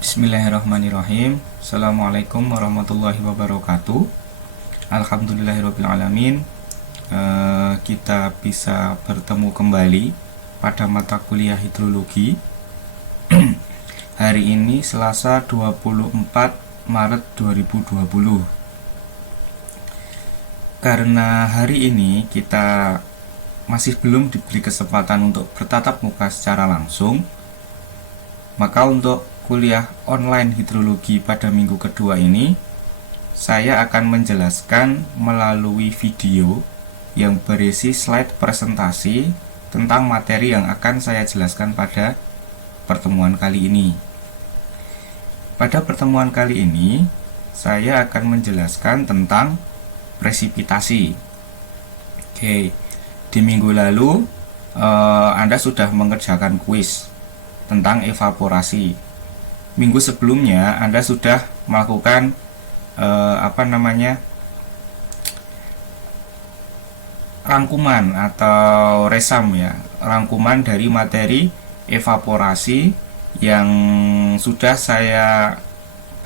Bismillahirrahmanirrahim. Assalamualaikum warahmatullahi wabarakatuh. Alhamdulillahirrahmanirrahim. Kita bisa bertemu kembali pada mata kuliah hidrologi. Hari ini Selasa 24 Maret 2020. Karena hari ini kita masih belum diberi kesempatan untuk bertatap muka secara langsung, maka untuk kuliah online hidrologi pada minggu kedua ini, saya akan menjelaskan melalui video yang berisi slide presentasi tentang materi yang akan saya jelaskan pada pertemuan kali ini. Pada pertemuan kali ini, saya akan menjelaskan tentang presipitasi. Oke, di minggu lalu Anda sudah mengerjakan kuis tentang evaporasi. Minggu sebelumnya Anda sudah melakukan rangkuman atau resam ya, rangkuman dari materi evaporasi yang sudah saya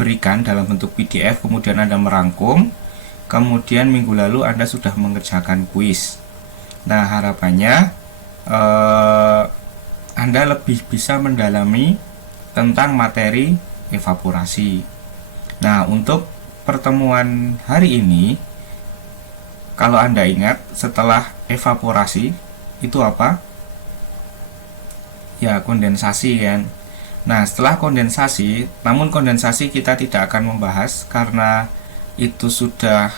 berikan dalam bentuk PDF, kemudian Anda merangkum. Kemudian minggu lalu Anda sudah mengerjakan kuis. Nah, harapannya Anda lebih bisa mendalami tentang materi evaporasi. Nah, untuk pertemuan hari ini, kalau Anda ingat, setelah evaporasi itu apa? Ya, kondensasi kan. Nah, setelah kondensasi, namun kondensasi kita tidak akan membahas karena itu sudah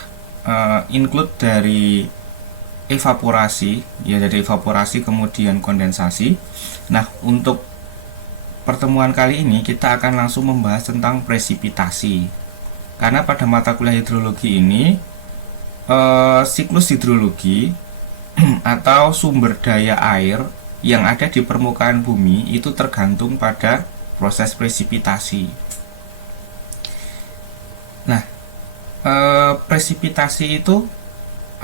include dari evaporasi, ya, dari evaporasi kemudian kondensasi. Nah, untuk pertemuan kali ini kita akan langsung membahas tentang presipitasi. Karena pada mata kuliah hidrologi ini, siklus hidrologi atau sumber daya air yang ada di permukaan bumi itu tergantung pada proses presipitasi. Nah, presipitasi itu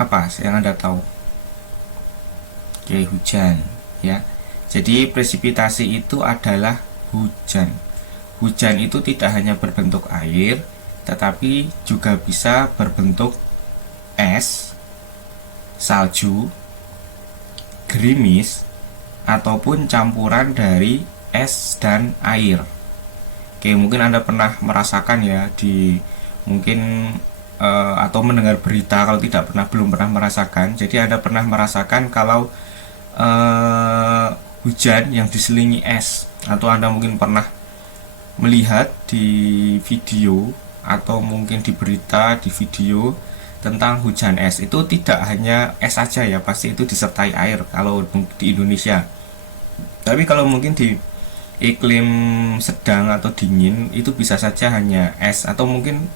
apa yang Anda tahu? Oke, hujan ya. Jadi presipitasi itu adalah hujan. Hujan itu tidak hanya berbentuk air, tetapi juga bisa berbentuk es, salju, gerimis, ataupun campuran dari es dan air. Oke, mungkin Anda pernah merasakan ya di mungkin atau mendengar berita, kalau tidak pernah, belum pernah merasakan. Jadi Anda pernah merasakan kalau hujan yang diselingi es, atau Anda mungkin pernah melihat di video atau mungkin di berita, di video tentang hujan es. Itu tidak hanya es saja ya, pasti itu disertai air kalau di Indonesia. Tapi kalau mungkin di iklim sedang atau dingin, itu bisa saja hanya es atau mungkin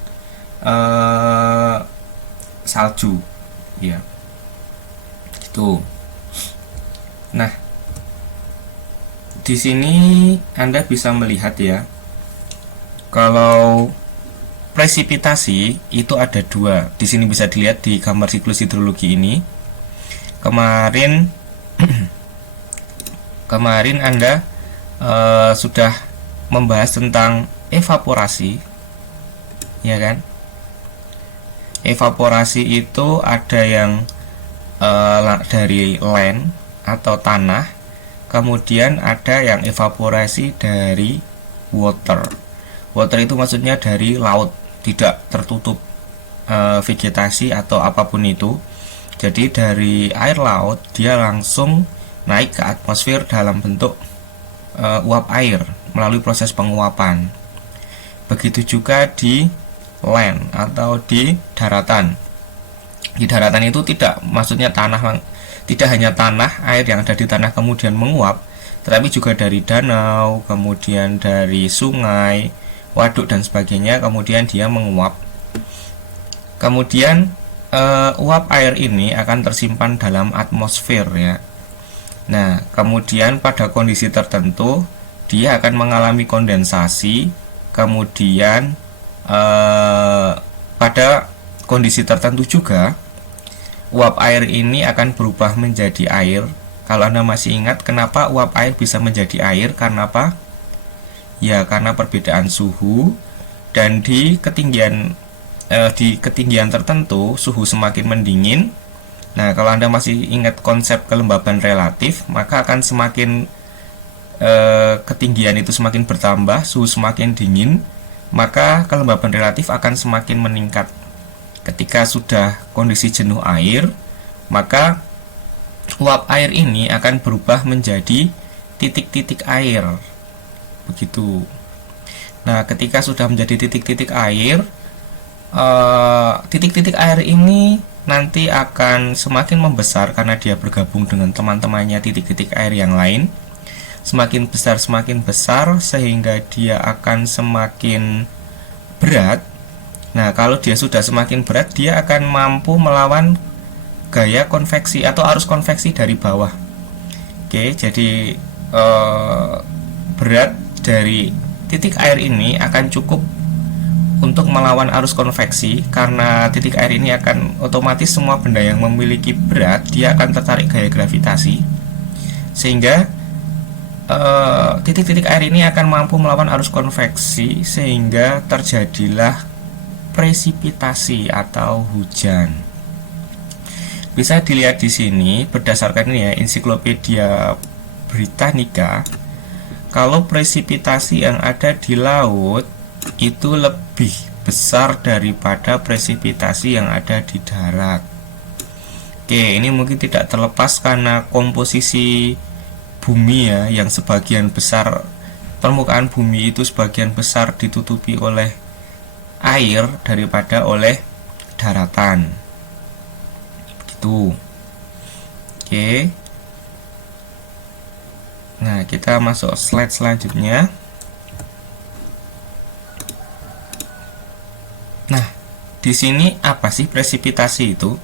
salju ya, gitu. Nah, di sini Anda bisa melihat ya, kalau presipitasi itu ada dua. Di sini bisa dilihat di gambar siklus hidrologi ini. Kemarin Anda sudah membahas tentang evaporasi, ya kan? Evaporasi itu ada yang dari land atau tanah, kemudian ada yang evaporasi dari water. Water itu maksudnya dari laut, tidak tertutup vegetasi atau apapun itu. Jadi dari air laut dia langsung naik ke atmosfer dalam bentuk uap air melalui proses penguapan. Begitu juga di land atau di daratan. Di daratan itu tidak maksudnya tanah, tidak hanya tanah, air yang ada di tanah kemudian menguap, tetapi juga dari danau, kemudian dari sungai, waduk dan sebagainya, kemudian dia menguap. Kemudian uap air ini akan tersimpan dalam atmosfer ya. Nah, kemudian pada kondisi tertentu dia akan mengalami kondensasi, kemudian pada kondisi tertentu juga uap air ini akan berubah menjadi air. Kalau Anda masih ingat kenapa uap air bisa menjadi air, karena apa? Ya, karena perbedaan suhu, dan di ketinggian tertentu suhu semakin mendingin. Nah, kalau Anda masih ingat konsep kelembaban relatif, maka akan semakin ketinggian itu semakin bertambah, suhu semakin dingin, maka kelembaban relatif akan semakin meningkat. Ketika sudah kondisi jenuh air, maka uap air ini akan berubah menjadi titik-titik air. Begitu. Nah, ketika sudah menjadi titik-titik air, titik-titik air ini nanti akan semakin membesar karena dia bergabung dengan teman-temannya titik-titik air yang lain. Semakin besar sehingga dia akan semakin berat. Nah, kalau dia sudah semakin berat, dia akan mampu melawan gaya konveksi atau arus konveksi dari bawah. Oke, jadi berat dari titik air ini akan cukup untuk melawan arus konveksi, karena titik air ini akan otomatis semua benda yang memiliki berat dia akan tertarik gaya gravitasi, sehingga titik-titik air ini akan mampu melawan arus konveksi sehingga terjadilah presipitasi atau hujan. Bisa dilihat di sini berdasarkan ini ya, Ensiklopedia Britannica, kalau presipitasi yang ada di laut itu lebih besar daripada presipitasi yang ada di darat. Oke, ini mungkin tidak terlepas karena komposisi bumi ya, yang sebagian besar permukaan bumi itu sebagian besar ditutupi oleh air daripada oleh daratan. Begitu. Oke. Nah, kita masuk slide selanjutnya. Nah, di sini apa sih presipitasi itu?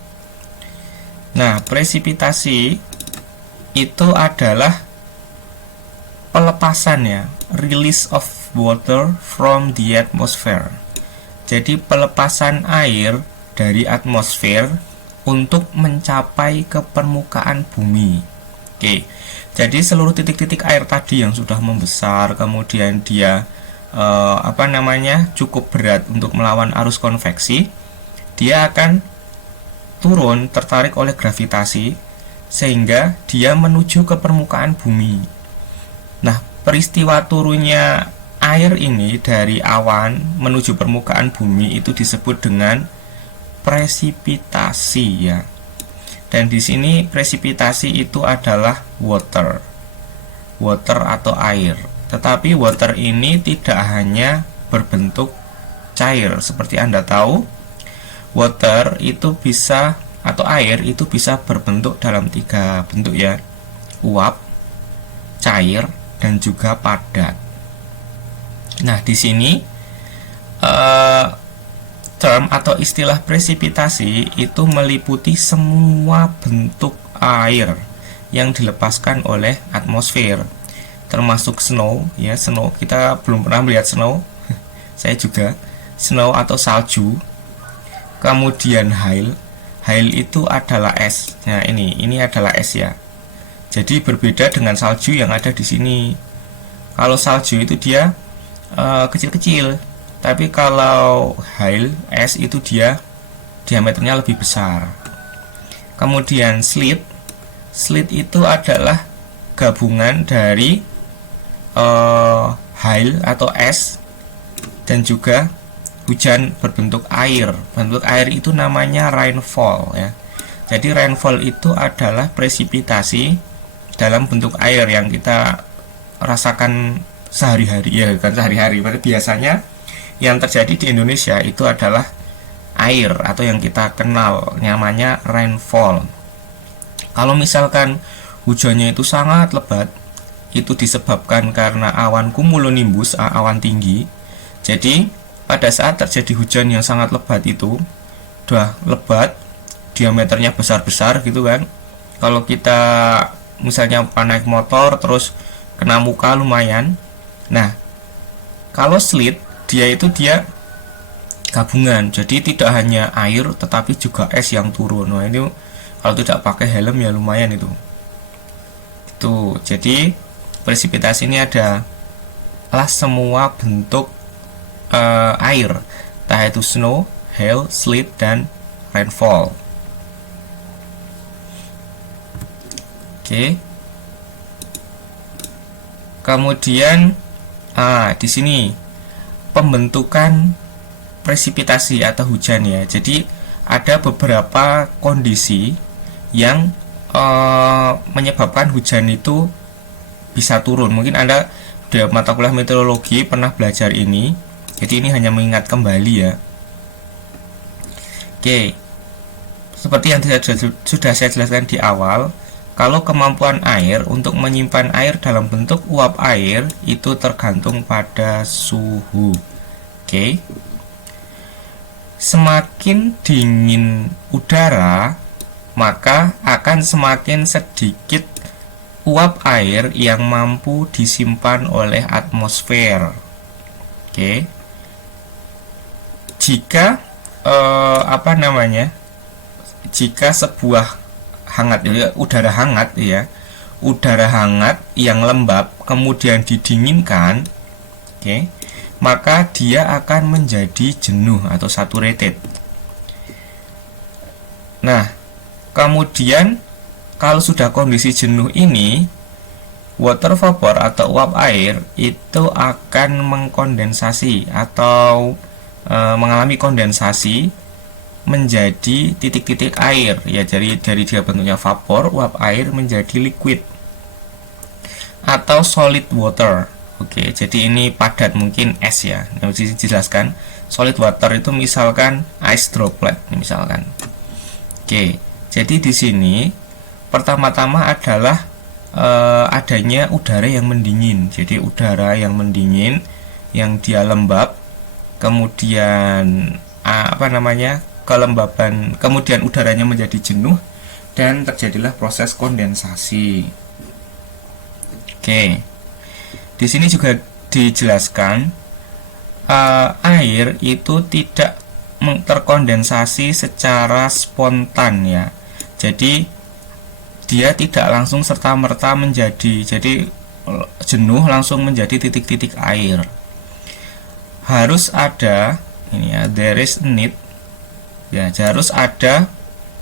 Nah, presipitasi itu adalah pelepasan ya, release of water from the atmosphere. Jadi pelepasan air dari atmosfer untuk mencapai ke permukaan bumi. Oke, jadi seluruh titik-titik air tadi yang sudah membesar, kemudian dia cukup berat untuk melawan arus konveksi, dia akan turun tertarik oleh gravitasi sehingga dia menuju ke permukaan bumi. Nah, peristiwa turunnya air ini dari awan menuju permukaan bumi itu disebut dengan presipitasi ya. Dan di sini presipitasi itu adalah water atau air. Tetapi water ini tidak hanya berbentuk cair. Seperti Anda tahu, water itu bisa, atau air itu bisa berbentuk dalam 3 bentuk ya: uap, cair, dan juga padat. Nah, di sini term atau istilah presipitasi itu meliputi semua bentuk air yang dilepaskan oleh atmosfer, termasuk snow ya. Snow, kita belum pernah melihat snow. Saya juga. Snow atau salju. Kemudian hail itu adalah es. Nah, ini adalah es ya. Jadi berbeda dengan salju yang ada di sini. Kalau salju itu dia kecil-kecil, tapi kalau hail, es itu dia diameternya lebih besar. Kemudian sleet itu adalah gabungan dari hail atau es dan juga hujan berbentuk air. Bentuk air itu namanya rainfall ya. Jadi rainfall itu adalah presipitasi dalam bentuk air yang kita rasakan sehari-hari ya, kan sehari-hari. Biasanya yang terjadi di Indonesia itu adalah air atau yang kita kenal namanya rainfall. Kalau misalkan hujannya itu sangat lebat, itu disebabkan karena awan cumulonimbus, awan tinggi. Jadi pada saat terjadi hujan yang sangat lebat itu, udah lebat, diameternya besar-besar gitu kan. Kalau kita misalnya naik motor terus kena muka lumayan. Nah, kalau sleet dia gabungan, jadi tidak hanya air tetapi juga es yang turun. Nah, ini kalau tidak pakai helm ya lumayan itu. Jadi presipitasi ini ada adalah semua bentuk air, entah itu snow, hail, sleet, dan rainfall. Oke. Kemudian di sini pembentukan presipitasi atau hujan ya. Jadi ada beberapa kondisi yang menyebabkan hujan itu bisa turun. Mungkin Anda di mata kuliah meteorologi pernah belajar ini. Jadi ini hanya mengingat kembali ya. Oke. Seperti yang sudah saya jelaskan di awal, kalau kemampuan air untuk menyimpan air dalam bentuk uap air itu tergantung pada suhu. Oke. Semakin dingin udara, maka akan semakin sedikit uap air yang mampu disimpan oleh atmosfer. Oke. Jika jika sebuah hangat, udara hangat ya, udara hangat yang lembab kemudian didinginkan, oke, maka dia akan menjadi jenuh atau saturated. Nah, kemudian kalau sudah kondisi jenuh ini, water vapor atau uap air itu akan mengkondensasi atau mengalami kondensasi menjadi titik-titik air ya. Dari dia bentuknya vapor, uap air menjadi liquid atau solid water. Oke, jadi ini padat, mungkin es ya. Yang dijelaskan solid water itu misalkan ice droplet misalkan. Oke, jadi di sini pertama-tama adalah adanya udara yang mendingin. Jadi udara yang mendingin yang dia lembab, kemudian kelembaban, kemudian udaranya menjadi jenuh dan terjadilah proses kondensasi. Oke. Di sini juga dijelaskan air itu tidak terkondensasi secara spontan ya. Jadi dia tidak langsung serta-merta jadi jenuh langsung menjadi titik-titik air. Harus ada ini ya, there is need ya, harus ada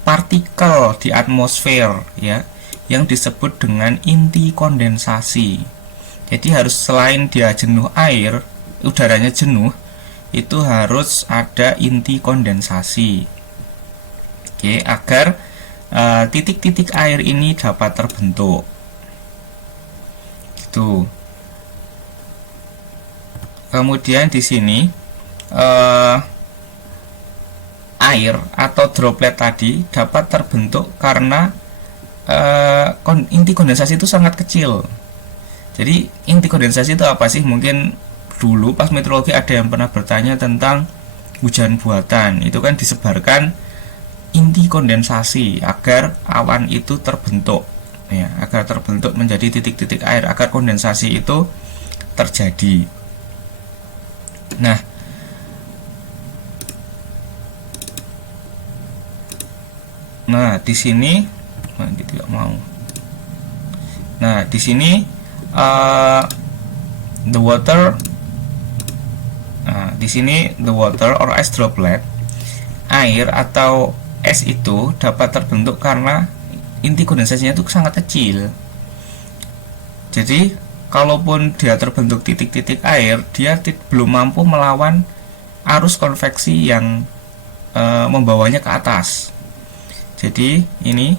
partikel di atmosfer ya yang disebut dengan inti kondensasi. Jadi harus, selain dia jenuh air, udaranya jenuh, itu harus ada inti kondensasi. Oke, agar titik-titik air ini dapat terbentuk. Gitu. Kemudian di sini air atau droplet tadi dapat terbentuk karena inti kondensasi itu sangat kecil. Jadi inti kondensasi itu apa sih? Mungkin dulu pas meteorologi ada yang pernah bertanya tentang hujan buatan. Itu kan disebarkan inti kondensasi agar awan itu terbentuk ya, agar terbentuk menjadi titik-titik air, agar kondensasi itu terjadi. Nah, di sini tidak mau. Nah, di sini the water or ice droplet, air atau es itu dapat terbentuk karena inti kondensasinya itu sangat kecil. Jadi, kalaupun dia terbentuk titik-titik air, dia belum mampu melawan arus konveksi yang membawanya ke atas. Jadi ini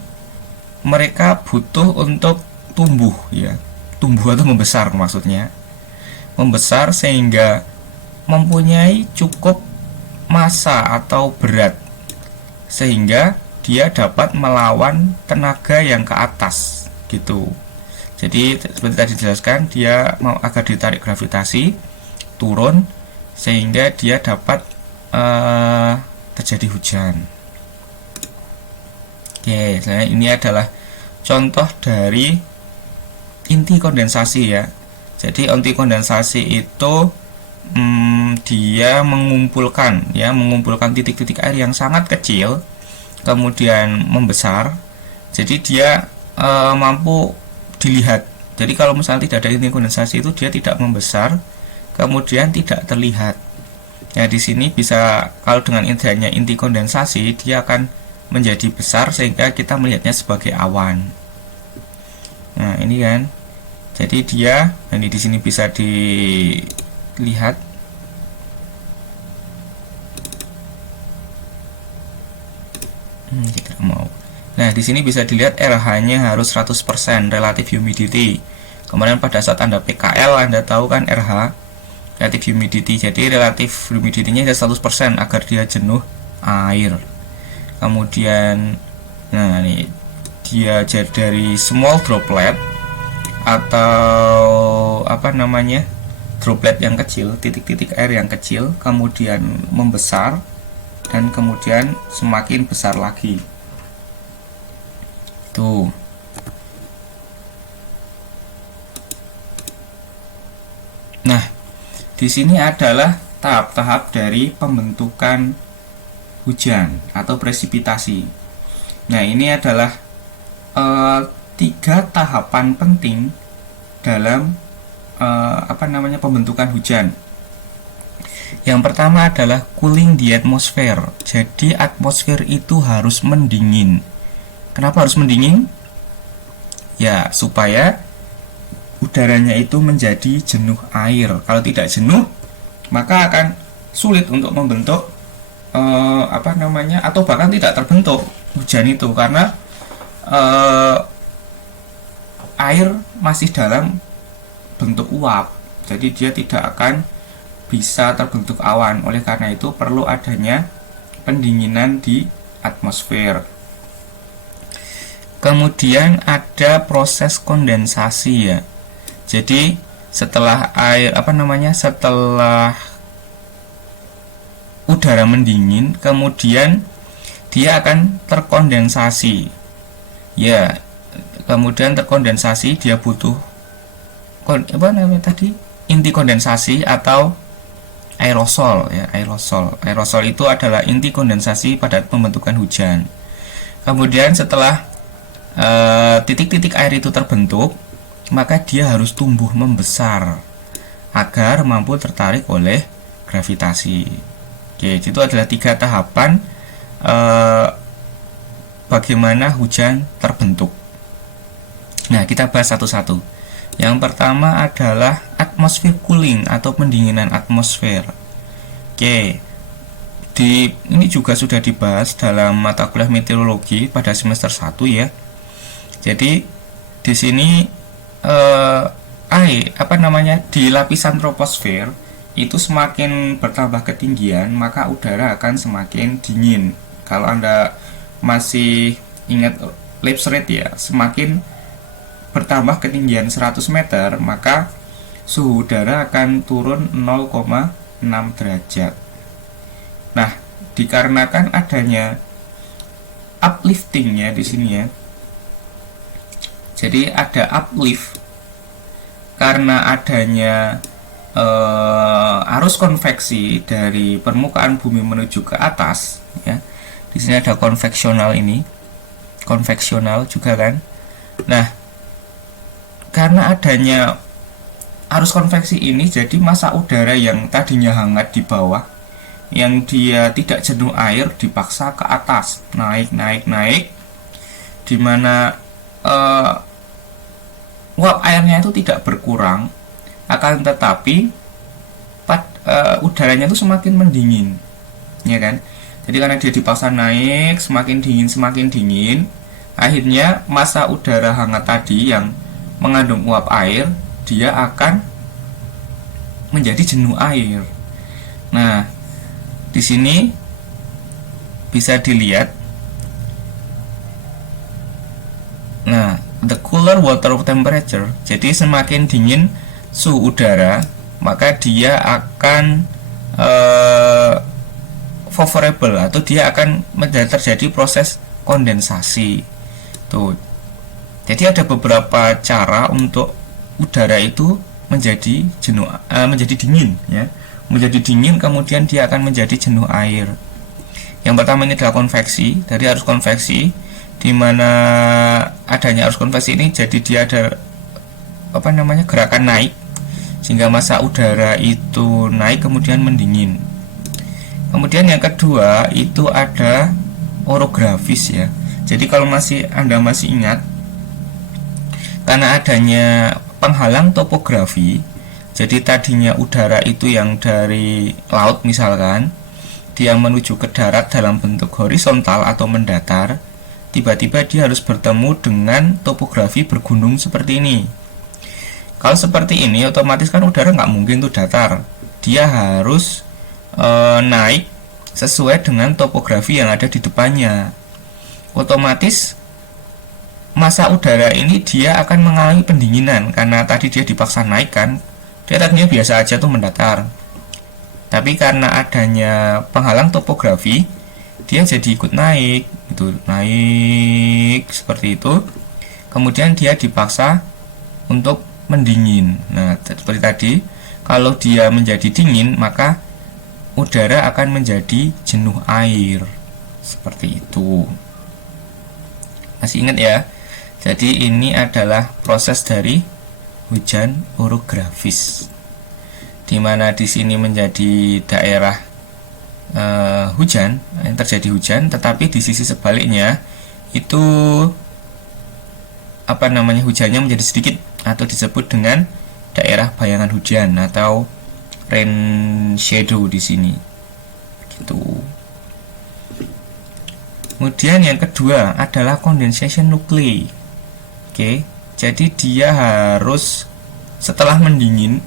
mereka butuh untuk tumbuh ya, tumbuh atau membesar, maksudnya membesar sehingga mempunyai cukup massa atau berat sehingga dia dapat melawan tenaga yang ke atas gitu. Jadi seperti tadi dijelaskan, dia mau agar ditarik gravitasi turun sehingga dia dapat terjadi hujan. Oke, ini adalah contoh dari inti kondensasi ya. Jadi inti kondensasi itu dia mengumpulkan titik-titik air yang sangat kecil kemudian membesar. Jadi dia mampu dilihat. Jadi kalau misalnya tidak ada inti kondensasi itu dia tidak membesar kemudian tidak terlihat. Ya, di sini bisa, kalau dengan adanya inti kondensasi, dia akan menjadi besar sehingga kita melihatnya sebagai awan. Nah, ini kan. Jadi dia, ini di sini bisa dilihat. Kita mau. Nah, di sini bisa dilihat RH-nya harus 100% relative humidity. Kemudian pada saat Anda PKL, Anda tahu kan RH relative humidity. Jadi relative humidity-nya 100% agar dia jenuh air. Kemudian nah ini dia jadi dari small droplet atau apa namanya? Droplet yang kecil, titik-titik air yang kecil, kemudian membesar dan kemudian semakin besar lagi. Tuh. Nah, di sini adalah tahap-tahap dari pembentukan hujan atau presipitasi. Nah, ini adalah 3 tahapan penting dalam pembentukan hujan. Yang pertama adalah cooling the atmosphere. Jadi atmosfer itu harus mendingin. Kenapa harus mendingin? Ya, supaya udaranya itu menjadi jenuh air. Kalau tidak jenuh, maka akan sulit untuk membentuk atau bahkan tidak terbentuk hujan itu, karena air masih dalam bentuk uap. Jadi dia tidak akan bisa terbentuk awan. Oleh karena itu perlu adanya pendinginan di atmosfer. Kemudian ada proses kondensasi ya. Jadi setelah setelah udara mendingin, kemudian dia akan terkondensasi. Ya, kemudian terkondensasi dia butuh inti kondensasi atau aerosol ya, aerosol itu adalah inti kondensasi pada pembentukan hujan. Kemudian setelah titik-titik air itu terbentuk, maka dia harus tumbuh membesar agar mampu tertarik oleh gravitasi. Oke, itu adalah 3 tahapan bagaimana hujan terbentuk. Nah, kita bahas satu-satu. Yang pertama adalah atmosfer cooling atau pendinginan atmosfer. Oke, ini juga sudah dibahas dalam mata kuliah meteorologi pada semester 1 ya. Jadi di sini di lapisan troposfer itu semakin bertambah ketinggian, maka udara akan semakin dingin. Kalau Anda masih ingat Lipps rate ya, semakin bertambah ketinggian 100 meter, maka suhu udara akan turun 0,6 derajat. Nah, dikarenakan adanya upliftingnya di sini ya. Jadi ada uplift karena adanya arus konveksi dari permukaan bumi menuju ke atas ya. Di sini ada konveksional juga kan. Nah, karena adanya arus konveksi ini, jadi massa udara yang tadinya hangat di bawah, yang dia tidak jenuh air, dipaksa ke atas, naik, di mana uap airnya itu tidak berkurang, akan tetapi udaranya itu semakin mendingin, ya kan? Jadi karena dia dipaksa naik, semakin dingin, akhirnya massa udara hangat tadi yang mengandung uap air, dia akan menjadi jenuh air. Nah, di sini bisa dilihat. Nah, the cooler water temperature. Jadi semakin dingin suhu udara, maka dia akan favorable atau dia akan terjadi proses kondensasi. Tuh. Jadi ada beberapa cara untuk udara itu menjadi dingin ya. Menjadi dingin, kemudian dia akan menjadi jenuh air. Yang pertama ini adalah konveksi. Dari arus konveksi, di mana adanya arus konveksi ini, jadi dia ada gerakan naik. sehingga massa udara itu naik kemudian mendingin. Kemudian yang kedua itu ada orografis ya. Jadi kalau Anda masih ingat, karena adanya penghalang topografi, jadi tadinya udara itu yang dari laut misalkan, dia menuju ke darat dalam bentuk horizontal atau mendatar, tiba-tiba dia harus bertemu dengan topografi bergunung seperti ini. Kalau seperti ini, otomatis kan udara nggak mungkin tuh datar, dia harus naik sesuai dengan topografi yang ada di depannya. Otomatis massa udara ini dia akan mengalami pendinginan karena tadi dia dipaksa naik kan, dia tadinya biasa aja tuh mendatar, tapi karena adanya penghalang topografi dia jadi ikut naik gitu, naik seperti itu, kemudian dia dipaksa untuk mendingin. Nah seperti tadi, kalau dia menjadi dingin maka udara akan menjadi jenuh air seperti itu. Masih ingat ya? Jadi ini adalah proses dari hujan orografis, di mana di sini menjadi daerah hujan, yang terjadi hujan, tetapi di sisi sebaliknya itu hujannya menjadi sedikit atau disebut dengan daerah bayangan hujan atau rain shadow di sini. Gitu. Kemudian yang kedua adalah condensation nuclei. Oke, jadi dia harus setelah mendingin,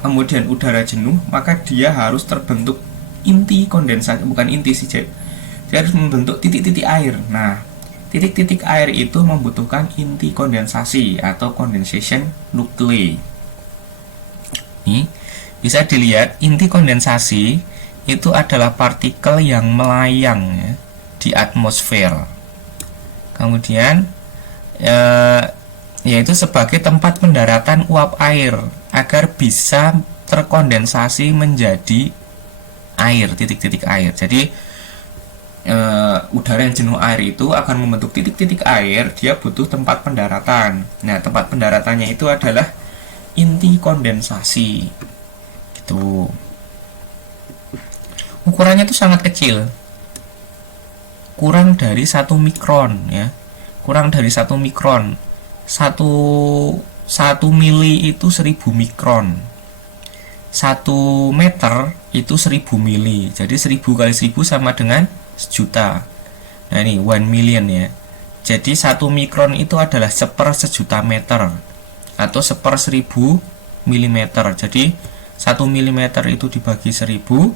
kemudian udara jenuh, maka dia harus terbentuk inti kondensasi, bukan inti sih, dia harus membentuk titik-titik air. Nah, titik-titik air itu membutuhkan inti kondensasi atau condensation nuclei. Nih, bisa dilihat inti kondensasi itu adalah partikel yang melayang ya, di atmosfer. Kemudian yaitu sebagai tempat pendaratan uap air agar bisa terkondensasi menjadi air, titik-titik air. Jadi udara yang jenuh air itu akan membentuk titik-titik air, dia butuh tempat pendaratan. Nah, tempat pendaratannya itu adalah inti kondensasi. Gitu. Ukurannya itu sangat kecil, kurang dari 1 mikron ya, kurang dari 1 mikron. 1 mili itu 1000 mikron, 1 meter itu 1000 mili, jadi 1000 kali 1000 sama dengan sejuta. Nah ini 1 million ya, jadi 1 mikron itu adalah 1/1000 meter atau 1/1000 milimeter. Jadi 1 milimeter itu dibagi 1000,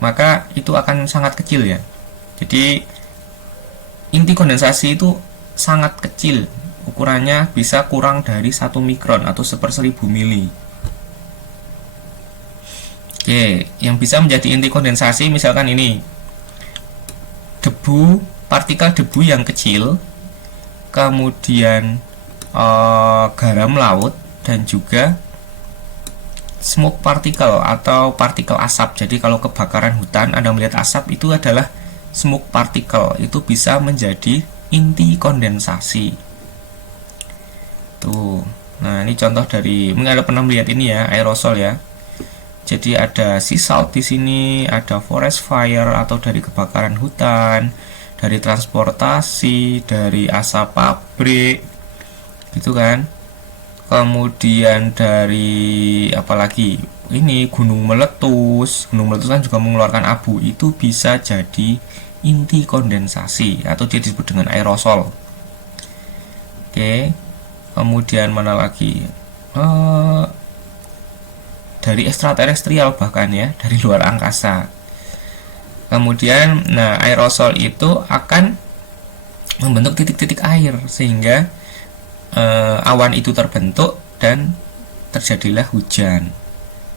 maka itu akan sangat kecil ya. Jadi inti kondensasi itu sangat kecil, ukurannya bisa kurang dari 1 mikron atau 1/1000 mili. Oke, yang bisa menjadi inti kondensasi misalkan ini debu, partikel debu yang kecil, kemudian garam laut, dan juga smoke particle atau partikel asap. Jadi kalau kebakaran hutan Anda melihat asap, itu adalah smoke particle, itu bisa menjadi inti kondensasi. Tuh. Nah, ini contoh dari, mungkin Anda pernah melihat ini ya, aerosol ya. Jadi ada sea salt di sini, ada forest fire atau dari kebakaran hutan, dari transportasi, dari asap pabrik, gitu kan. Kemudian dari apalagi ini gunung meletus kan juga mengeluarkan abu, itu bisa jadi inti kondensasi atau dia disebut dengan aerosol. Oke, kemudian mana lagi? Dari ekstraterestrial bahkan ya, dari luar angkasa. Kemudian, nah aerosol itu akan membentuk titik-titik air sehingga awan itu terbentuk dan terjadilah hujan.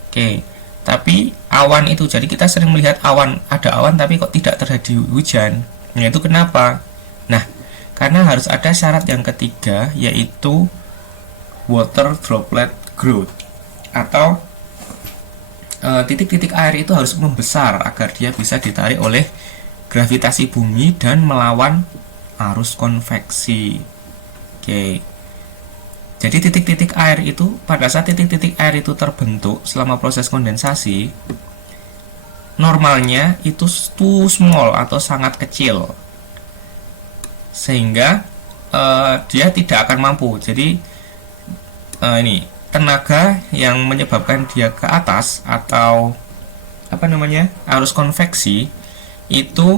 Oke, tapi awan itu, jadi kita sering melihat awan, ada awan tapi kok tidak terjadi hujan. Nah, itu kenapa? Nah, karena harus ada syarat yang ketiga, yaitu water droplet growth, atau titik-titik air itu harus membesar agar dia bisa ditarik oleh gravitasi bumi dan melawan arus konveksi. Oke. Jadi titik-titik air itu, pada saat titik-titik air itu terbentuk selama proses kondensasi, normalnya itu too small atau sangat kecil, sehingga dia tidak akan mampu. Jadi ini tenaga yang menyebabkan dia ke atas atau arus konveksi itu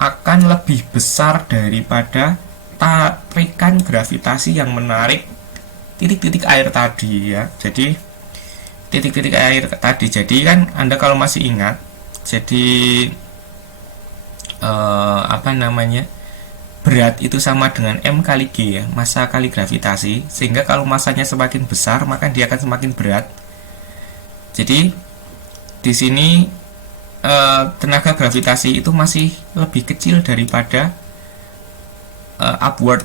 akan lebih besar daripada tarikan gravitasi yang menarik titik-titik air tadi ya. Jadi titik-titik air tadi, jadi kan Anda kalau masih ingat, jadi berat itu sama dengan M kali G ya, massa kali gravitasi, sehingga kalau massanya semakin besar maka dia akan semakin berat. Jadi di sini tenaga gravitasi itu masih lebih kecil daripada upward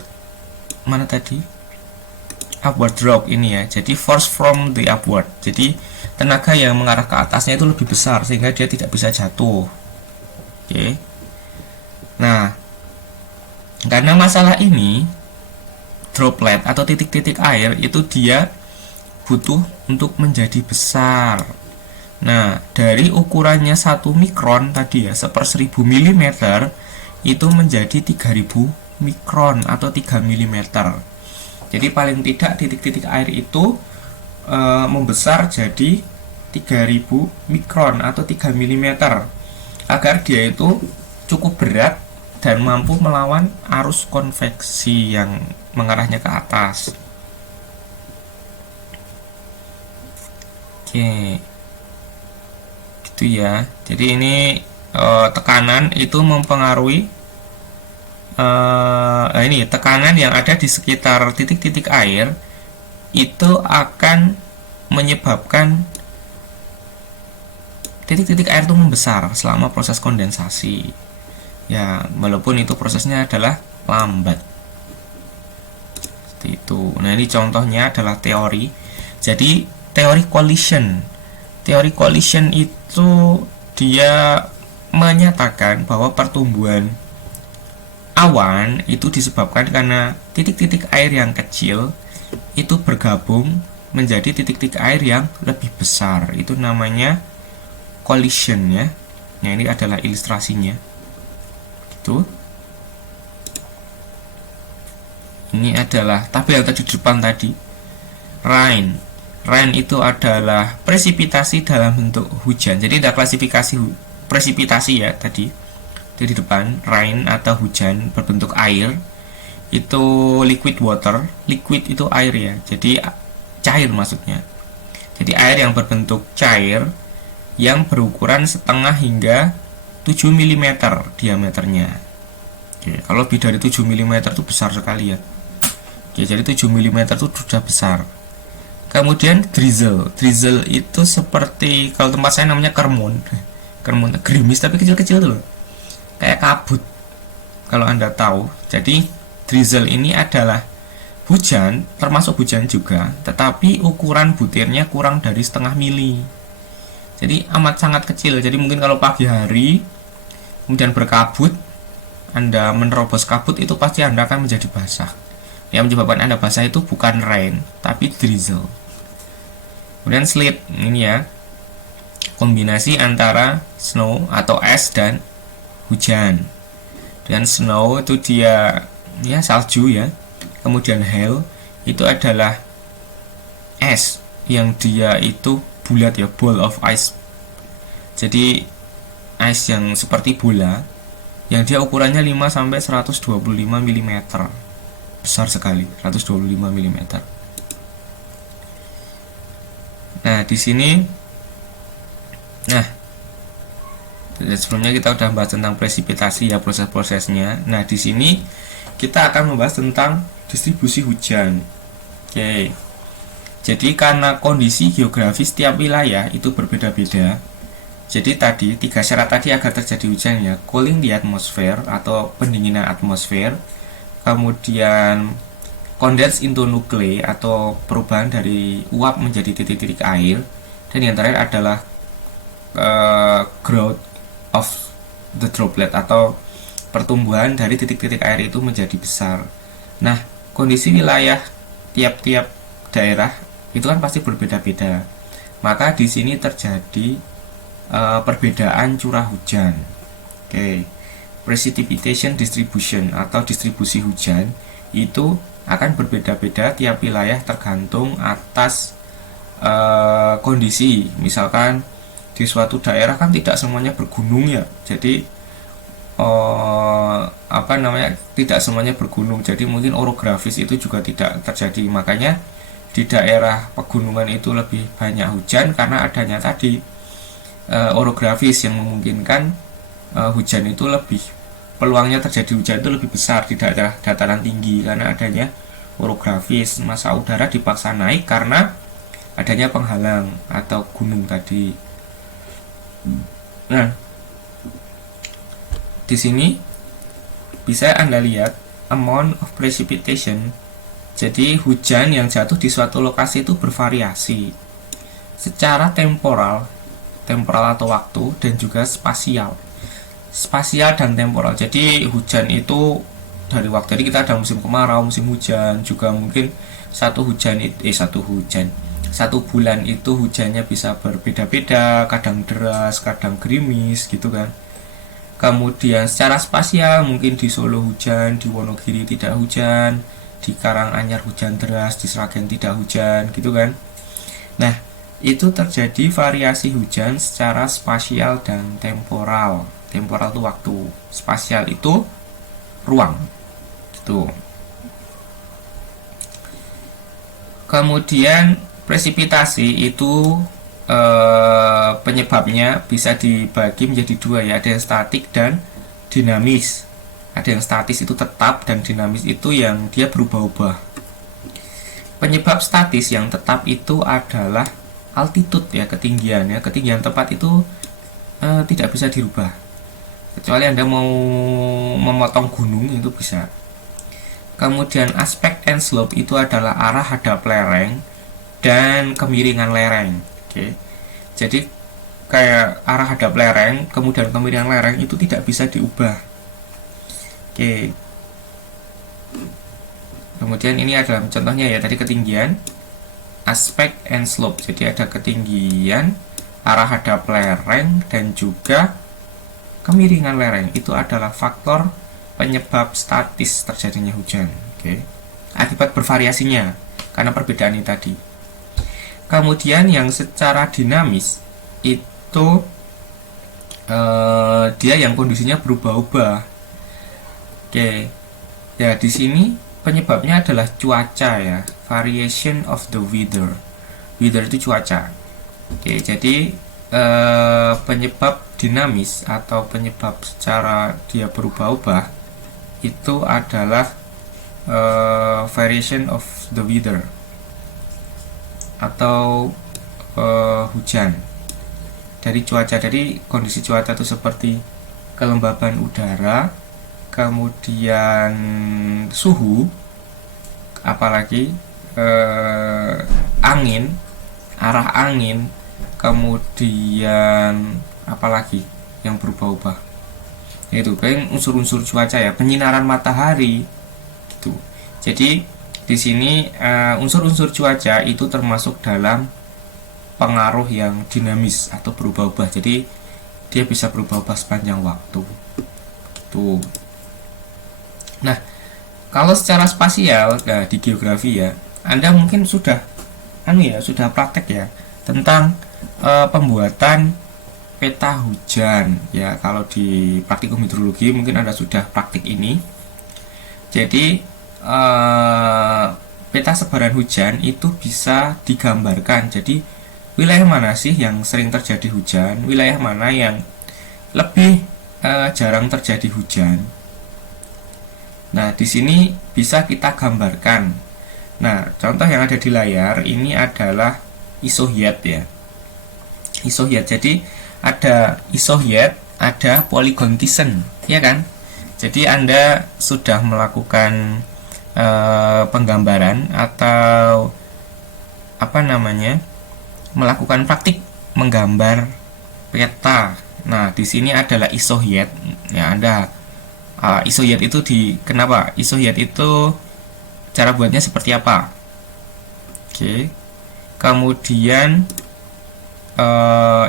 drop ini ya. Jadi force from the upward, jadi tenaga yang mengarah ke atasnya itu lebih besar sehingga dia tidak bisa jatuh. Oke. Nah, karena masalah ini, droplet atau titik-titik air itu dia butuh untuk menjadi besar. Nah, dari ukurannya 1 mikron tadi ya, 1/1000 mm itu menjadi 3000 mikron atau 3 mm. Jadi paling tidak titik-titik air itu membesar jadi 3000 mikron atau 3 mm agar dia itu cukup berat dan mampu melawan arus konveksi yang mengarahnya ke atas. Oke. Gitu ya. Jadi ini tekanan itu mempengaruhi ini tekanan yang ada di sekitar titik-titik air itu akan menyebabkan titik-titik air itu membesar selama proses kondensasi. Ya, walaupun itu prosesnya adalah lambat. Seperti itu. Nah, ini contohnya adalah teori. Jadi, teori collision. Teori collision itu dia menyatakan bahwa pertumbuhan awan itu disebabkan karena titik-titik air yang kecil itu bergabung menjadi titik-titik air yang lebih besar. Itu namanya collision ya. Nah, ini adalah ilustrasinya. Gitu. Ini adalah tabel yang tadi di depan tadi. Rain. Rain itu adalah presipitasi dalam bentuk hujan. Jadi ada klasifikasi presipitasi ya tadi. Jadi di depan rain atau hujan berbentuk air itu liquid water. Liquid itu air ya. Jadi cair maksudnya. Jadi air yang berbentuk cair yang berukuran setengah hingga 7 mm diameternya. Oke, kalau lebih dari 7 mm itu besar sekali ya. Oke, jadi 7 mm itu sudah besar. Kemudian drizzle. Drizzle itu seperti kalau tempat saya namanya kermun. Kermun gerimis tapi kecil-kecil tuh loh. Kayak kabut. Kalau Anda tahu. Jadi drizzle ini adalah hujan, termasuk hujan juga, tetapi ukuran butirnya kurang dari setengah mili. Jadi amat sangat kecil. Jadi mungkin kalau pagi hari kemudian berkabut, Anda menerobos kabut itu pasti Anda akan menjadi basah. Yang menyebabkan Anda basah itu bukan rain, tapi drizzle. Kemudian sleet, ini ya, kombinasi antara snow atau es dan hujan. Dan snow itu dia ya salju ya. Kemudian hail itu adalah es yang dia itu bulat ya, ball of ice. Jadi es yang seperti bola yang dia ukurannya 5 sampai 125 mm. Besar sekali, 125 mm. Nah, di sini sebelumnya kita udah bahas tentang presipitasi ya, proses-prosesnya. Nah, di sini kita akan membahas tentang distribusi hujan. Oke. Jadi karena kondisi geografis tiap wilayah itu berbeda-beda. Jadi tadi 3 syarat tadi agar terjadi hujan ya, cooling the atmosphere atau pendinginan atmosfer, kemudian condense into nuclei atau perubahan dari uap menjadi titik-titik air, dan yang terakhir adalah growth of the droplet atau pertumbuhan dari titik-titik air itu menjadi besar. Nah, kondisi wilayah tiap-tiap daerah itu kan pasti berbeda-beda. Maka di sini terjadi perbedaan curah hujan. Oke. Precipitation distribution atau distribusi hujan itu akan berbeda-beda tiap wilayah tergantung atas kondisi. Misalkan di suatu daerah kan tidak semuanya bergunung ya, jadi tidak semuanya bergunung, jadi mungkin orografis itu juga tidak terjadi. Makanya di daerah pegunungan itu lebih banyak hujan karena adanya tadi orografis yang memungkinkan hujan itu peluangnya terjadi hujan itu lebih besar di daerah dataran tinggi karena adanya orografis. Massa udara dipaksa naik karena adanya penghalang atau gunung tadi. Nah, di sini bisa Anda lihat amount of precipitation. Jadi hujan yang jatuh di suatu lokasi itu bervariasi secara temporal atau waktu, dan juga spasial dan temporal. Jadi hujan itu dari waktu, jadi kita ada musim kemarau, musim hujan, juga mungkin satu bulan itu hujannya bisa berbeda-beda, kadang deras, kadang gerimis gitu kan. Kemudian secara spasial mungkin di Solo hujan, di Wonogiri tidak hujan, di Karanganyar hujan deras, di Sragen tidak hujan gitu kan. Nah, itu terjadi variasi hujan secara spasial dan temporal. Temporal itu waktu, spasial itu ruang. Gitu. Kemudian presipitasi itu penyebabnya bisa dibagi menjadi dua ya, ada yang statik dan dinamis. Ada yang statis itu tetap, dan dinamis itu yang dia berubah-ubah. Penyebab statis yang tetap itu adalah altitude ya, ketinggian ya. Ketinggian tempat itu tidak bisa dirubah. Kecuali Anda mau memotong gunung itu bisa. Kemudian aspect and slope itu adalah arah hadap lereng dan kemiringan lereng. Oke. Jadi kayak arah hadap lereng, kemudian kemiringan lereng itu tidak bisa diubah. Oke. Kemudian ini adalah contohnya ya, tadi ketinggian, aspect and slope. Jadi ada ketinggian, arah hadap lereng, dan juga kemiringan lereng. Itu adalah faktor penyebab statis terjadinya hujan. Oke. Akibat bervariasinya karena perbedaan ini tadi. Kemudian yang secara dinamis itu dia yang kondisinya berubah-ubah. Oke. Ya, di sini penyebabnya adalah cuaca ya, variation of the weather. Weather itu cuaca. Oke, jadi penyebab dinamis atau penyebab secara dia berubah-ubah itu adalah variation of the weather atau hujan dari cuaca. Dari kondisi cuaca itu seperti kelembaban udara, kemudian suhu, apalagi angin, arah angin, kemudian apalagi yang berubah-ubah, itu kayak unsur-unsur cuaca ya, penyinaran matahari gitu. Jadi di sini unsur-unsur cuaca itu termasuk dalam pengaruh yang dinamis atau berubah-ubah. Jadi dia bisa berubah-ubah sepanjang waktu gitu. Nah, kalau secara spasial, nah, di geografi ya, Anda mungkin sudah sudah praktek ya tentang pembuatan peta hujan ya. Kalau di praktikum hidrologi mungkin Anda sudah praktik ini. Jadi peta sebaran hujan itu bisa digambarkan. Jadi wilayah mana sih yang sering terjadi hujan, wilayah mana yang lebih jarang terjadi hujan. Nah, di sini bisa kita gambarkan. Nah, contoh yang ada di layar ini adalah isohyet ya. Isohyet. Jadi ada isohyet, ada polygon Thiessen, ya kan? Jadi Anda sudah melakukan penggambaran atau melakukan praktik menggambar peta. Nah, di sini adalah isohyet. Ya, Anda isohyet itu kenapa? Isohyet itu cara buatnya seperti apa? Oke. Kemudian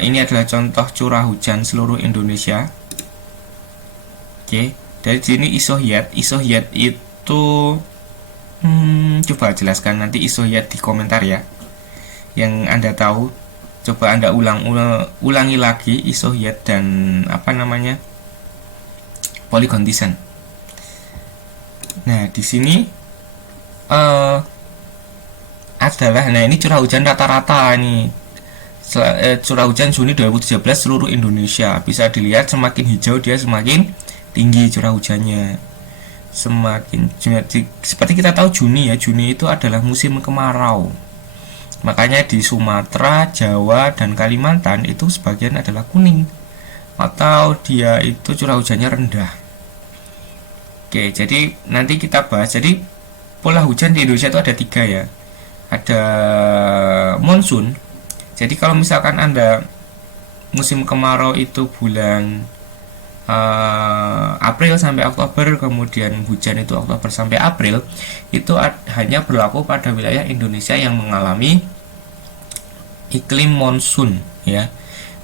ini adalah contoh curah hujan seluruh Indonesia. Oke. Dari sini isohyet. Isohyet itu coba jelaskan nanti isohyet di komentar ya. Yang Anda tahu, coba Anda ulangi lagi isohyet dan polygon descent. Nah, di sini adalah, nah ini curah hujan rata-rata nih. Curah hujan Juni 2017 seluruh Indonesia. Bisa dilihat semakin hijau dia semakin tinggi curah hujannya. Seperti kita tahu Juni itu adalah musim kemarau. Makanya di Sumatera, Jawa, dan Kalimantan itu sebagian adalah kuning atau dia itu curah hujannya rendah. Oke, jadi nanti kita bahas. Jadi pola hujan di Indonesia itu ada 3 ya. Ada monsun. Jadi kalau misalkan Anda musim kemarau itu bulan April sampai Oktober, kemudian hujan itu Oktober sampai April, itu hanya berlaku pada wilayah Indonesia yang mengalami iklim monsun ya.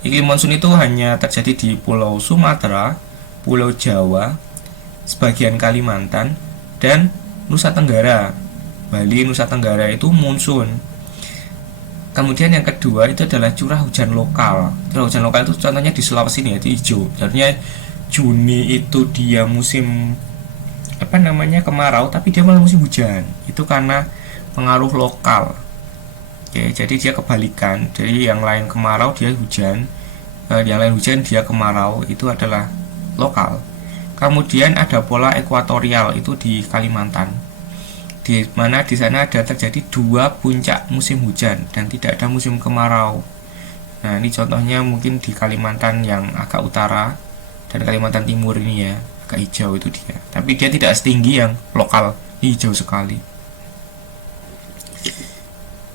Iklim monsun itu hanya terjadi di Pulau Sumatera, Pulau Jawa, sebagian Kalimantan, dan Nusa Tenggara. Bali, Nusa Tenggara itu monsun. Kemudian yang kedua itu adalah curah hujan lokal. Curah hujan lokal itu contohnya di Sulawesi ini, itu hijau. Artinya Juni itu dia musim kemarau, tapi dia malah musim hujan. Itu karena pengaruh lokal. Oke, jadi dia kebalikan. Jadi yang lain kemarau dia hujan, yang lain hujan dia kemarau, itu adalah lokal. Kemudian ada pola ekuatorial itu di Kalimantan, di mana di sana ada terjadi 2 puncak musim hujan dan tidak ada musim kemarau. Nah, ini contohnya mungkin di Kalimantan yang agak utara dan Kalimantan Timur ini ya, agak hijau itu dia. Tapi dia tidak setinggi yang lokal, hijau sekali.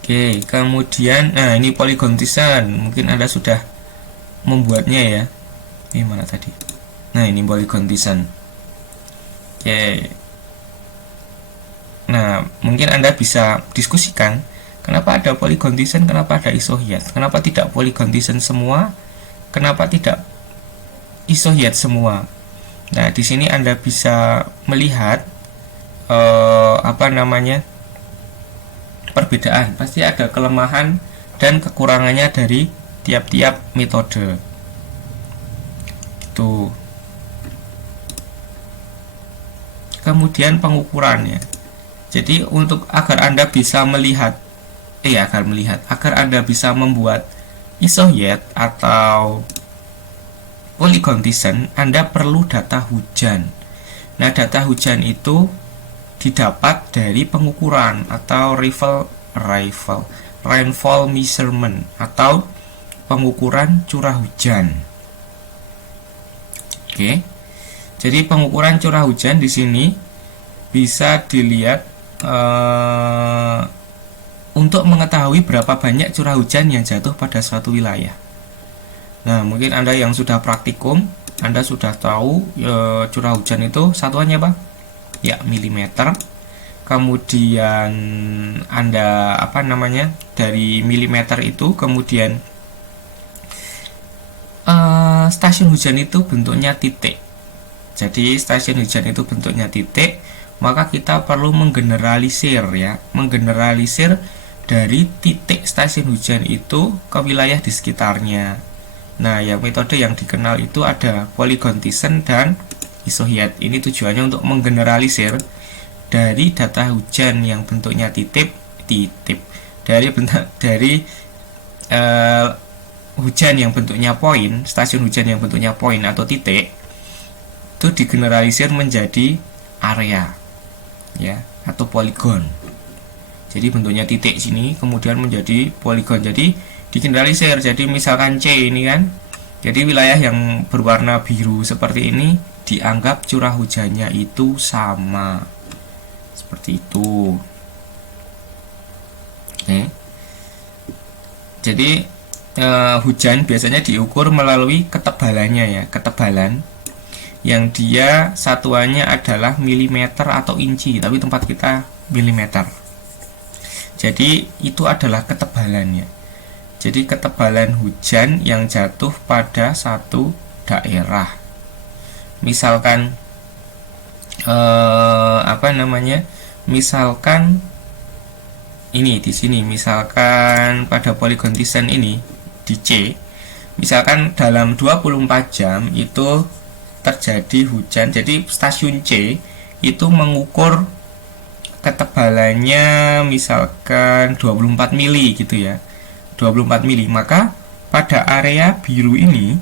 Oke, kemudian ini polygon descent. Mungkin Anda sudah membuatnya ya. Ini mana tadi? Nah, ini polygon descent. Oke. Nah, mungkin Anda bisa diskusikan kenapa ada polygon descent, kenapa ada isohyet, kenapa tidak polygon descent semua, kenapa tidak isohyet semua. Nah, di sini Anda bisa melihat perbedaan. Pasti ada kelemahan dan kekurangannya dari tiap-tiap metode. Itu. Kemudian pengukurannya. Jadi agar Anda bisa agar Anda bisa membuat isohyet atau polygon descent, Anda perlu data hujan. Nah, data hujan itu didapat dari pengukuran atau rainfall measurement atau pengukuran curah hujan. Oke. Jadi pengukuran curah hujan di sini bisa dilihat untuk mengetahui berapa banyak curah hujan yang jatuh pada suatu wilayah. Nah, mungkin Anda yang sudah praktikum, Anda sudah tahu curah hujan itu satuannya apa? Ya, milimeter. Kemudian Anda dari milimeter itu kemudian stasiun hujan itu bentuknya titik. Jadi stasiun hujan itu bentuknya titik, maka kita perlu menggeneralisir dari titik stasiun hujan itu ke wilayah di sekitarnya. Nah, yang metode yang dikenal itu ada polygon descent dan isohyet. Ini tujuannya untuk menggeneralisir dari data hujan yang bentuknya titik dari hujan yang bentuknya poin, stasiun hujan yang bentuknya poin atau titik, itu digeneralisir menjadi area ya, atau poligon. Jadi bentuknya titik sini kemudian menjadi poligon. Jadi digeneralisir. Jadi misalkan C ini kan, jadi wilayah yang berwarna biru seperti ini dianggap curah hujannya itu sama. Seperti itu. Oke. Jadi hujan biasanya diukur melalui ketebalannya ya, ketebalan yang dia satuannya adalah milimeter atau inci, tapi tempat kita milimeter. Jadi itu adalah ketebalannya. Jadi ketebalan hujan yang jatuh pada satu daerah. Misalkan misalkan ini di sini, misalkan pada poligon Thyssen ini di C, misalkan dalam 24 jam itu terjadi hujan. Jadi stasiun C itu mengukur ketebalannya misalkan 24 mili gitu ya, 24 mili. Maka pada area biru ini,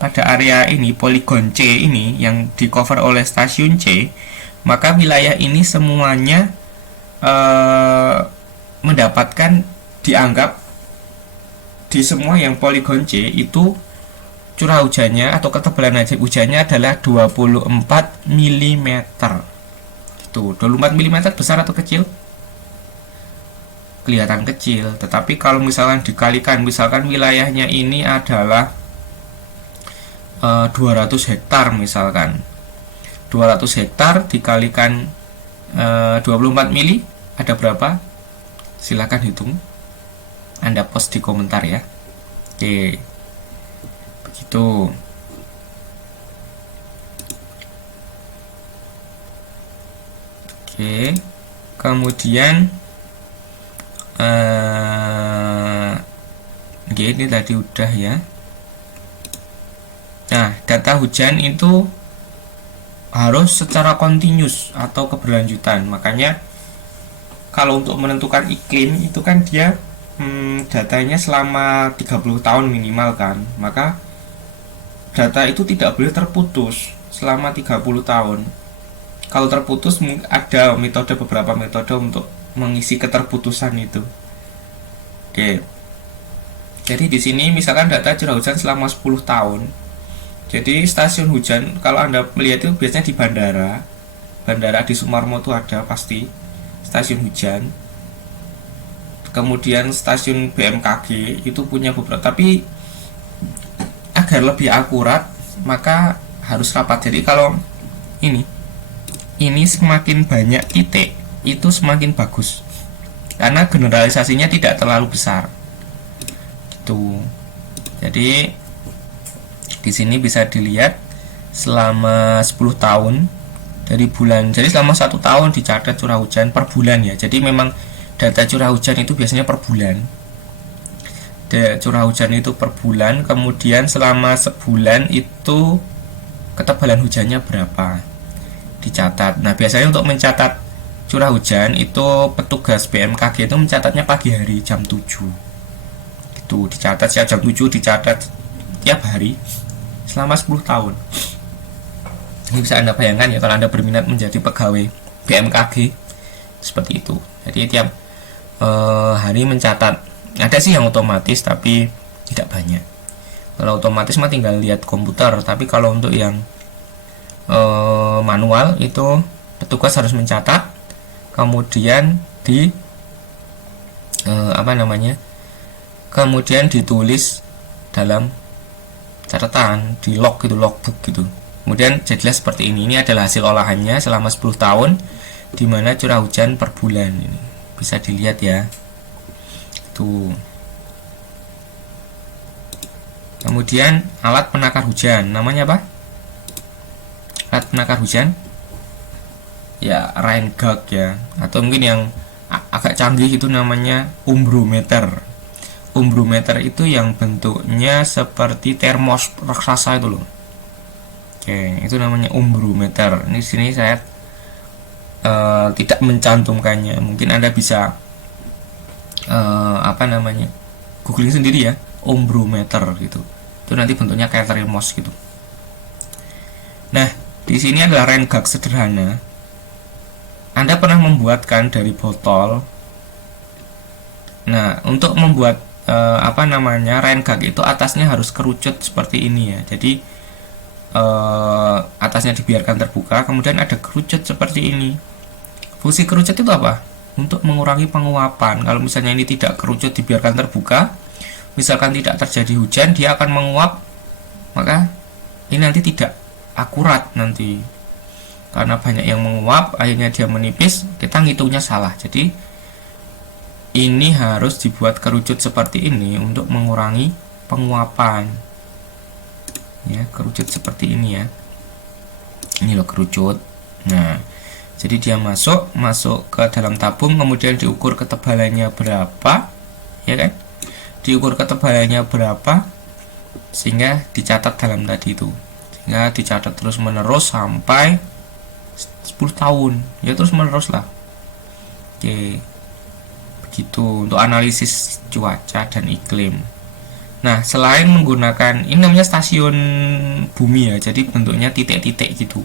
pada area ini poligon C ini yang di cover oleh stasiun C, maka wilayah ini semuanya mendapatkan, dianggap di semua yang poligon C itu curah hujannya atau ketebalan hujannya adalah 24 mm. Itu 24 mm besar atau kecil? Kelihatan kecil, tetapi kalau misalkan dikalikan, misalkan wilayahnya ini adalah 200 hektar misalkan. 200 hektar dikalikan 24 mili ada berapa? Silakan hitung. Anda post di komentar ya. Oke. Begitu. Oke. Kemudian ini tadi udah ya. Nah, data hujan itu harus secara continuous atau keberlanjutan. Makanya kalau untuk menentukan iklim itu kan dia datanya selama 30 tahun minimal kan. Maka data itu tidak boleh terputus selama 30 tahun. Kalau terputus ada beberapa metode untuk mengisi keterputusan itu. Oke. Jadi di sini misalkan data curah hujan selama 10 tahun. Jadi stasiun hujan kalau Anda melihat itu biasanya di bandara. Bandara di Sumarmo itu ada pasti stasiun hujan. Kemudian stasiun BMKG itu punya beberapa, tapi agar lebih akurat maka harus rapat. Jadi kalau ini semakin banyak titik itu semakin bagus karena generalisasinya tidak terlalu besar. Gitu. Jadi di sini bisa dilihat selama 10 tahun dari bulan, jadi selama 1 tahun dicatat curah hujan per bulan ya. Jadi memang data curah hujan itu biasanya per bulan. Curah hujan itu per bulan, kemudian selama sebulan itu ketebalan hujannya berapa dicatat. Nah, biasanya untuk mencatat curah hujan itu petugas BMKG itu mencatatnya pagi hari jam 7. Itu dicatat setiap jam 7, dicatat tiap hari selama 10 tahun. Ini bisa Anda bayangkan ya kalau Anda berminat menjadi pegawai BMKG seperti itu. Jadi tiap hari mencatat. Ada sih yang otomatis tapi tidak banyak. Kalau otomatis mah tinggal lihat komputer, tapi kalau untuk yang manual itu petugas harus mencatat, kemudian kemudian ditulis dalam catatan, di log gitu, logbook gitu. Kemudian jadilah seperti ini. Ini adalah hasil olahannya selama 10 tahun di mana curah hujan per bulan. Ini bisa dilihat ya. Tuh. Kemudian alat penakar hujan, namanya apa? Alat penakar hujan? Ya, rain gauge ya. Atau mungkin yang agak canggih itu namanya umbrometer. Umbrometer itu yang bentuknya seperti termos raksasa itu loh. Oke, itu namanya umbrometer. Ini sini saya tidak mencantumkannya. Mungkin Anda bisa googling sendiri ya, umbrometer gitu. Itu nanti bentuknya kayak termos gitu. Nah, di sini adalah rain gauge sederhana. Anda pernah membuatkan dari botol. Nah, untuk membuat rain gauge itu atasnya harus kerucut seperti ini ya. Jadi atasnya dibiarkan terbuka, kemudian ada kerucut seperti ini. Fungsi kerucut itu apa? Untuk mengurangi penguapan. Kalau misalnya ini tidak kerucut, dibiarkan terbuka, misalkan tidak terjadi hujan, dia akan menguap, maka ini nanti tidak akurat nanti. Karena banyak yang menguap, akhirnya dia menipis, kita ngitungnya salah. Jadi ini harus dibuat kerucut seperti ini untuk mengurangi penguapan ya, kerucut seperti ini ya, ini loh kerucut. Nah, jadi dia masuk ke dalam tabung, kemudian diukur ketebalannya berapa ya kan, diukur ketebalannya berapa sehingga dicatat dalam tadi itu, sehingga dicatat terus menerus sampai 10 tahun ya, terus menerus lah. Oke, begitu untuk analisis cuaca dan iklim. Nah, selain menggunakan, ini namanya stasiun bumi ya, jadi bentuknya titik-titik gitu,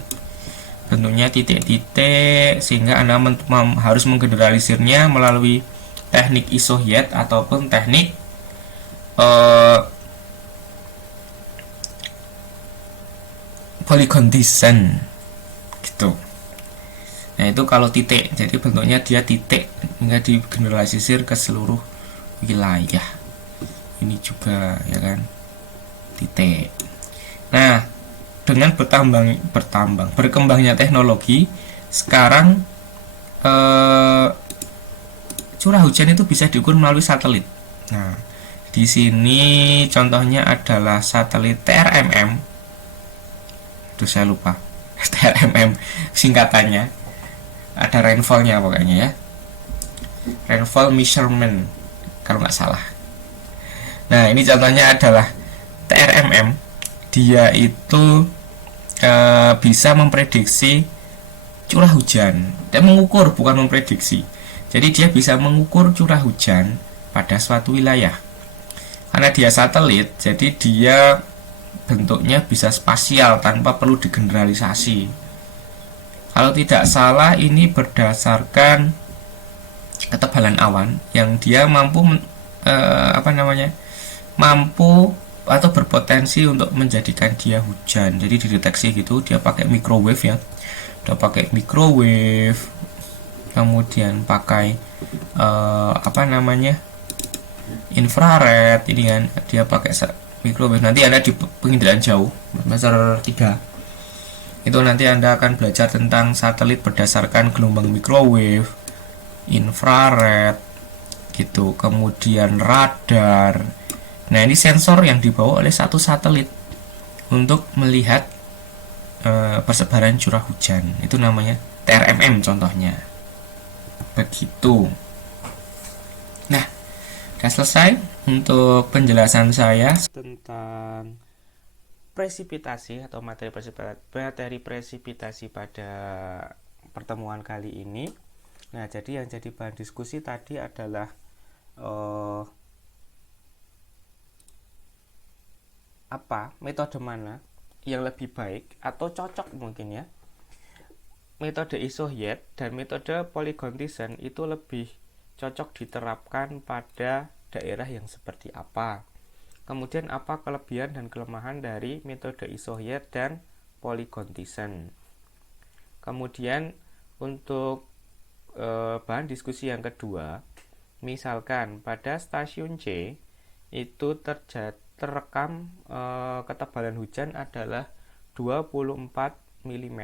bentuknya titik-titik, sehingga Anda harus menggeneralisirnya melalui teknik isohyet ataupun teknik polygon descent gitu. Nah, itu kalau titik, jadi bentuknya dia titik hingga digeneralisir ke seluruh wilayah. Ini juga ya kan, titik. Nah, dengan berkembangnya teknologi, sekarang curah hujan itu bisa diukur melalui satelit. Nah, di sini contohnya adalah satelit TRMM. Itu saya lupa. TRMM singkatannya. Ada rainfallnya pokoknya ya. Rainfall measurement kalau nggak salah. Nah, ini contohnya adalah TRMM. Dia itu bisa memprediksi curah hujan dan mengukur, bukan memprediksi. Jadi dia bisa mengukur curah hujan pada suatu wilayah. Karena dia satelit, jadi dia bentuknya bisa spasial tanpa perlu digeneralisasi. Kalau tidak salah ini berdasarkan ketebalan awan yang dia mampu mampu atau berpotensi untuk menjadikan dia hujan. Jadi dideteksi gitu, dia pakai microwave ya. Dia pakai microwave, kemudian pakai infrared, ini kan dia pakai microwave. Nanti ada di penginderaan jauh semester 3 itu nanti Anda akan belajar tentang satelit berdasarkan gelombang microwave, infrared gitu, kemudian radar. Nah, ini sensor yang dibawa oleh satu satelit untuk melihat persebaran curah hujan. Itu namanya TRMM contohnya. Begitu. Nah, sudah selesai untuk penjelasan saya tentang presipitasi atau materi presipitasi pada pertemuan kali ini. Nah, jadi yang jadi bahan diskusi tadi adalah metode mana yang lebih baik atau cocok mungkin ya. Metode isohyet dan metode polygon descent itu lebih cocok diterapkan pada daerah yang seperti apa. Kemudian apa kelebihan dan kelemahan dari metode isohyet dan polygon descent. Kemudian untuk bahan diskusi yang kedua, misalkan pada stasiun C itu terekam ketebalan hujan adalah 24 mm.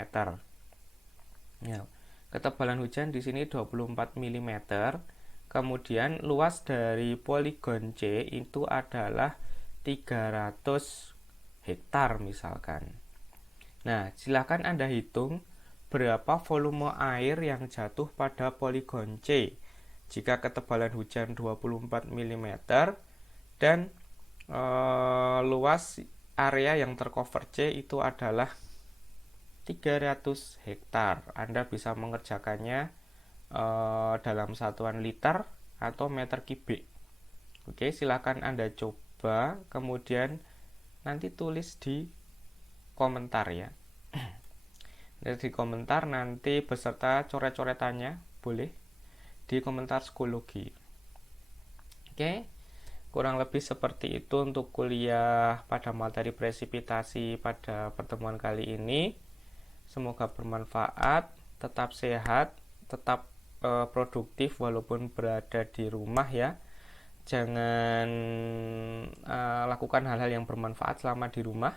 Ya, ketebalan hujan di sini 24 mm. Kemudian luas dari poligon C itu adalah 300 hektar misalkan. Nah, silakan Anda hitung berapa volume air yang jatuh pada poligon C jika ketebalan hujan 24 mm dan luas area yang tercover C itu adalah 300 hektar. Anda bisa mengerjakannya dalam satuan liter atau meter kubik. Oke, silakan Anda coba, kemudian nanti tulis di komentar ya. Di komentar nanti beserta coret-coretannya boleh di komentar psikologi. Oke, kurang lebih seperti itu untuk kuliah pada materi presipitasi pada pertemuan kali ini. Semoga bermanfaat, tetap sehat, tetap produktif walaupun berada di rumah ya. Jangan lakukan hal-hal yang bermanfaat selama di rumah.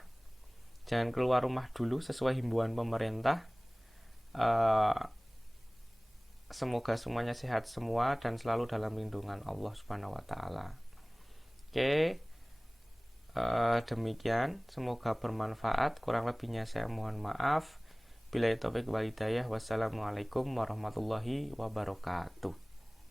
Jangan keluar rumah dulu sesuai himbauan pemerintah. Semoga semuanya sehat semua dan selalu dalam lindungan Allah Subhanahu wa taala. Oke, demikian, semoga bermanfaat. Kurang lebihnya saya mohon maaf. Billahi taufik wal hidayah. Wassalamualaikum warahmatullahi wabarakatuh.